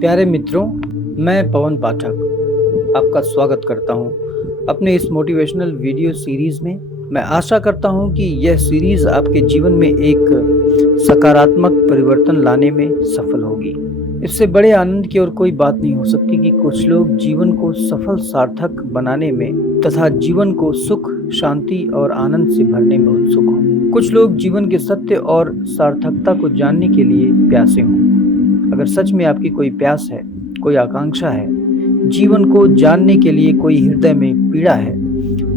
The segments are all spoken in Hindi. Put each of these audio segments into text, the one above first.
प्यारे मित्रों, मैं पवन पाठक आपका स्वागत करता हूं अपने इस मोटिवेशनल वीडियो सीरीज़ में। मैं आशा करता हूं कि यह सीरीज़ आपके जीवन में एक सकारात्मक परिवर्तन लाने में सफल होगी। इससे बड़े आनंद की और कोई बात नहीं हो सकती कि कुछ लोग जीवन को सफल सार्थक बनाने में तथा जीवन को सुख, शांति और आनंद से भरने में उत्सुक हों। कुछ लोग जीवन के सत्य और सार्थकता को जानने के लिए प्यासे हों। अगर सच में आपकी कोई प्यास है, कोई आकांक्षा है, जीवन को जानने के लिए कोई हृदय में पीड़ा है,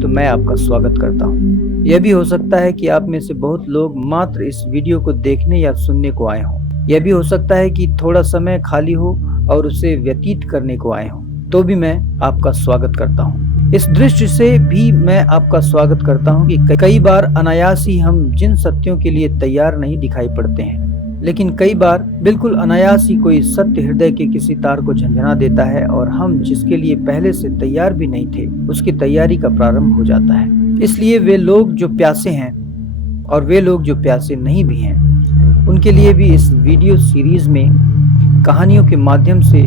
तो मैं आपका स्वागत करता हूँ। यह भी हो सकता है कि आप में से बहुत लोग मात्र इस वीडियो को देखने या सुनने को आए हों। यह भी हो सकता है कि थोड़ा समय खाली हो और उसे व्यतीत करने को आए हों, तो भी मैं आपका स्वागत करता हूँ। इस दृष्टि से भी मैं आपका स्वागत करता हूँ कि कई बार अनायास ही हम जिन सत्यों के लिए तैयार नहीं दिखाई पड़ते हैं, लेकिन कई बार बिल्कुल अनायास ही कोई सत्य हृदय के किसी तार को झंझना देता है और हम जिसके लिए पहले से तैयार भी नहीं थे, उसकी तैयारी का प्रारंभ हो जाता है। इसलिए वे लोग जो प्यासे हैं और वे लोग जो प्यासे नहीं भी हैं, उनके लिए भी इस वीडियो सीरीज में कहानियों के माध्यम से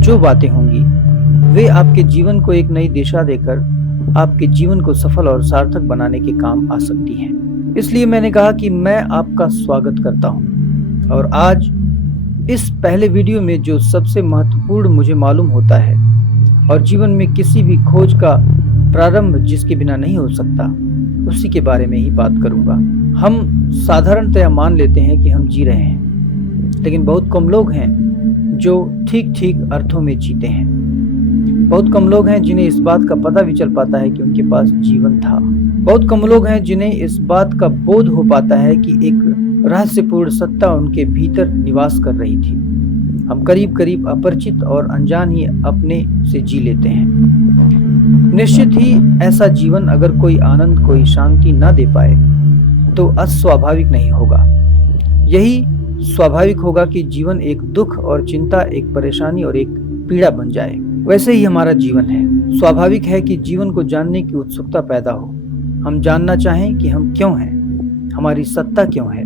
जो बातें होंगी, वे आपके जीवन को एक नई दिशा देकर आपके जीवन को सफल और सार्थक बनाने के काम आ सकती हैं। इसलिए मैंने कहा कि मैं आपका स्वागत करता हूँ। और आज इस पहले वीडियो में जो सबसे महत्वपूर्ण मुझे मालूम होता है और जीवन में किसी भी खोज का प्रारंभ जिसके बिना नहीं हो सकता, उसी के बारे में ही बात करूंगा। हम साधारणतया मान लेते हैं कि हम जी रहे हैं, लेकिन बहुत कम लोग हैं जो ठीक ठीक अर्थों में जीते हैं। बहुत कम लोग हैं जिन्हें इस बात का पता भी चल पाता है कि उनके पास जीवन था। बहुत कम लोग हैं जिन्हें इस बात का बोध हो पाता है कि एक रहस्यपूर्ण सत्ता उनके भीतर निवास कर रही थी। हम करीब करीब अपरिचित और अनजान ही अपने से जी लेते हैं। निश्चित ही ऐसा जीवन अगर कोई आनंद, कोई शांति ना दे पाए तो अस्वाभाविक नहीं होगा। यही स्वाभाविक होगा कि जीवन एक दुख और चिंता, एक परेशानी और एक पीड़ा बन जाए। वैसे ही हमारा जीवन है। स्वाभाविक है कि जीवन को जानने की उत्सुकता पैदा हो। हम जानना चाहें कि हम क्यों हैं, हमारी सत्ता क्यों है,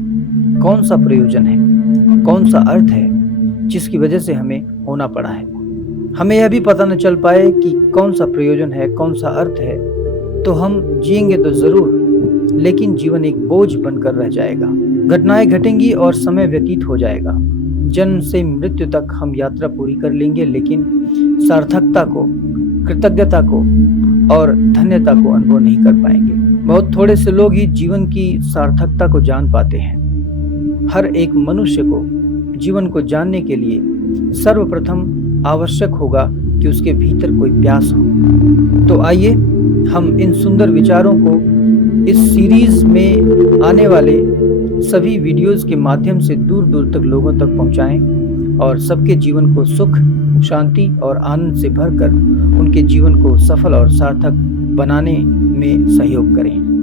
कौन सा प्रयोजन है, कौन सा अर्थ है जिसकी वजह से हमें होना पड़ा है। हमें यह भी पता न चल पाए कि कौन सा प्रयोजन है, कौन सा अर्थ है, तो हम जिएंगे तो जरूर, लेकिन जीवन एक बोझ बनकर रह जाएगा। घटनाएं घटेंगी और समय व्यतीत हो जाएगा। जन्म से मृत्यु तक हम यात्रा पूरी कर लेंगे, लेकिन सार्थकता को, कृतज्ञता को और धन्यता को अनुभव नहीं कर पाएंगे। बहुत थोड़े से लोग ही जीवन की सार्थकता को जान पाते हैं। हर एक मनुष्य को जीवन को जानने के लिए सर्वप्रथम आवश्यक होगा कि उसके भीतर कोई प्यास हो। तो आइए हम इन सुंदर विचारों को इस सीरीज में आने वाले सभी वीडियोस के माध्यम से दूर दूर तक लोगों तक पहुंचाएं और सबके जीवन को सुख, शांति और आनंद से भरकर उनके जीवन को सफल और सार्थक बनाने में सहयोग करें।